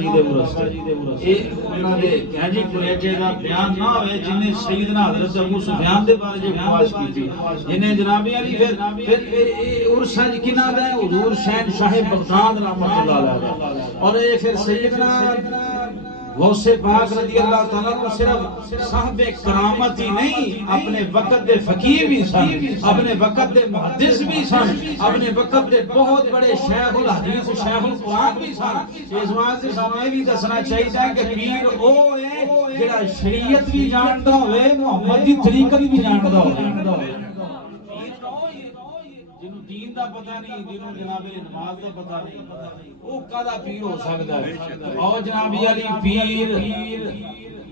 جی دے مرستے انہاں دے کہجی کویٹے دا بیان نہ ہوئے جنہیں سیدنا حضرت ابو سفیان دے بارے جو خواہش کی تھی جنہیں جناب علی پھر عرصہ کنہ دے حضور شہنشاہ بغداد رحمۃ اللہ علیہ اور پھر سیدنا غوث پاک رضی اللہ تعالیٰ کو صرف صاحب کرامت ہی نہیں اپنے وقت دے فقیر بھی سن، اپنے وقت دے محدث بھی سن، اپنے وقت دے بہت بڑے شیخ الحدیث شیخ القرآن بھی سن۔ اس واسطے سامنے بھی دسنا چاہیے کہ پیر او ہے جڑا شریعت بھی جانتا ہوئے محمد دی طریقت بھی جانتا ہوئے۔ جنہوں دین دا پتہ نہیں، جنہوں جناب نماز دا پتہ نہیں، وہ کدا پیر ہو سکتا ہے؟ اور جناب علی پیر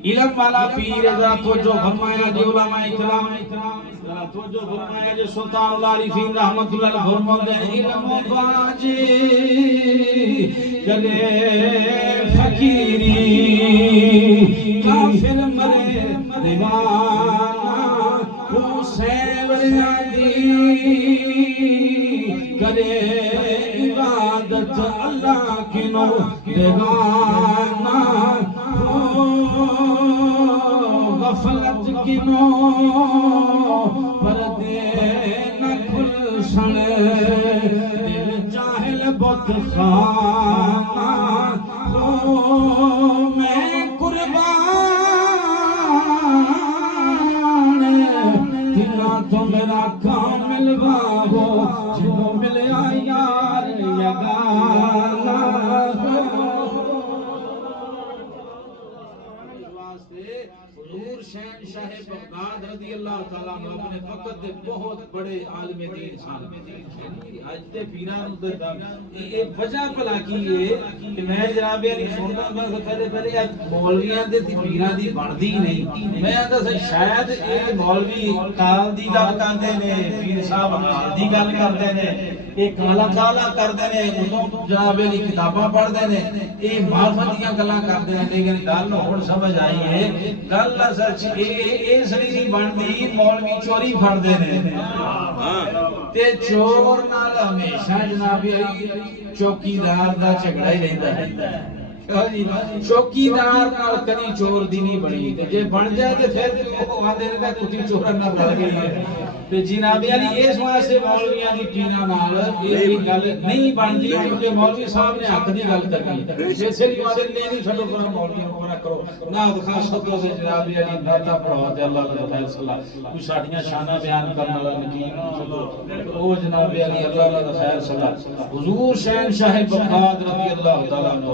علم والا پیر ذرا توجہ فرمایا جی علماء اکرام ذرا توجہ فرمایا جی سلطان العارفین رحمت اللہ علیہ فرماتے ہیں علم باجی کرے فقیری کافر مرے دیوانہ حسین ورنادی کرے عبادت اللہ کی نو بیگانہ غفلت کی نو پردے نہ کھل سنے دل جاہل بت خانہ میں قربان تیرا تو میرا کامل بابو جنہوں ملیا یار یگانا حضور شہنشاہ بغداد رضی اللہ تعالیٰ عنہ اپنے وقت دے بہت بڑے عالم دین سن۔ اج تے پیران یہ وجہ بلا کی ہے کہ میں جناب علی سنتا میں پہلے مولویاں دے پیران دی بندی نہیں، میں آتا سے شاید یہ مولوی کال دی گل کرتے ہیں، پیر صاحب حال دی گل کرتے ہیں، یہ کالا کالا کرتے ہیں، ادھوں جناب علی کتاباں پڑھتے ہیں، یہ معرفت دیاں گلاں کرتے ہیں، لیکن گل ہن سمجھ آئی ہے گل سچ اے سڑی بنتی مولوی چوری پھڑدے نے تے چور نال ہمیشہ جناب چوکیدار دا جھگڑا ہی رہندا ہے۔ چوکیدار نال کدی چور دی نہیں بنی تے جے بن جائے تے پھر او آندے نے کتی چور نہ بن گئی ہے تے جناب علی اس واسطے مولویاں دی پیرا نال یہ گل نہیں بنتی کیونکہ مولوی صاحب نے حق دی گل کرنی جیسے بھی واسطے نہیں چھڈو پر مولویوں کو نہ کرو نہ خاص شبدوں سے جناب علی ناتا پڑھاؤ تے اللہ تعالی صلی کوئی ساڈیاں شاناں بیان کرن والا نہیں او جناب علی اللہ تعالی خیر صلی حضور شہنشاہ بغداد رضی اللہ تعالی عنہ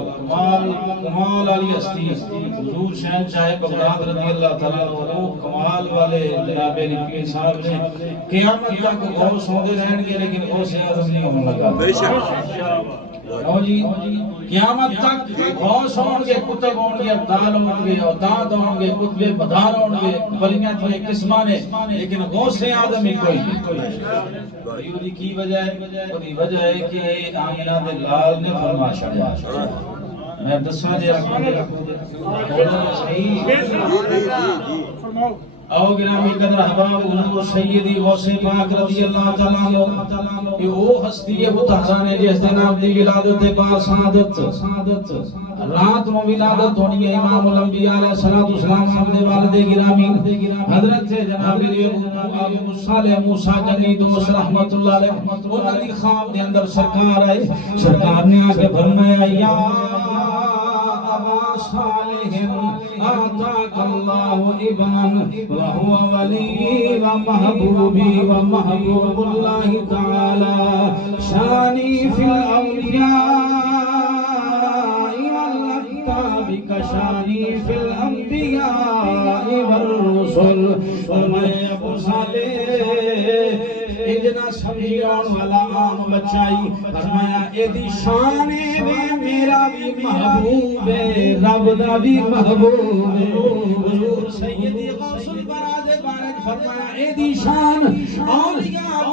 کمال والی ہستی حضور شہنشاہ بغداد رضی اللہ تعالی عنہ کمال والے جناب علی پیر صاحب نے قیامت تک غوث ہوتے رہیں گے لیکن غوث اعظم نہیں ہونے لگا بے شک جی قیامت تک غوث ہوں گے کتب ہوں گے ابدال ہوں گے اوداد ہوں گے کتب بدار ہوں گے ولیاں تھے قسمانے لیکن غوث اعظم ہی کوئی کی وجہ ہے کہ آمنہ دے لال نے فرما چھڑیا میں دسواں دے او گرامی قدر احباب حضور سیدی غوث پاک رضی اللہ تعالیٰ عنہ یہ وہ ہستی ہے وہ تحسان ہے جس دن آپ دی ولادت با سعادت رات میں ولادت ہونی ہے امام الانبیاء علیہ السلام عبد والد گرامی حضرت جناب ابو صالح موسیٰ جنید دوست رحمت اللہ علیہ انہوں نے خواب دے اندر سرکار آئے سرکار نے آکے فرمایا یا ابا صالح آتاک اللہ ابن وہو ولی و محبوبی و محبوب اللہ تعالی شانی فی الاولیاء والاکتاب کشانی فی الانبیاء والرسل فرمائے ابو صالح انجنا سمجھیون والا عام بچائی فرمایا ایدی شان ہے میرا بھی محبوب ہے رب دا بھی محبوب ہے حضور سیدی غوث البرا دے بارے فرمایا ایدی شان اولیاء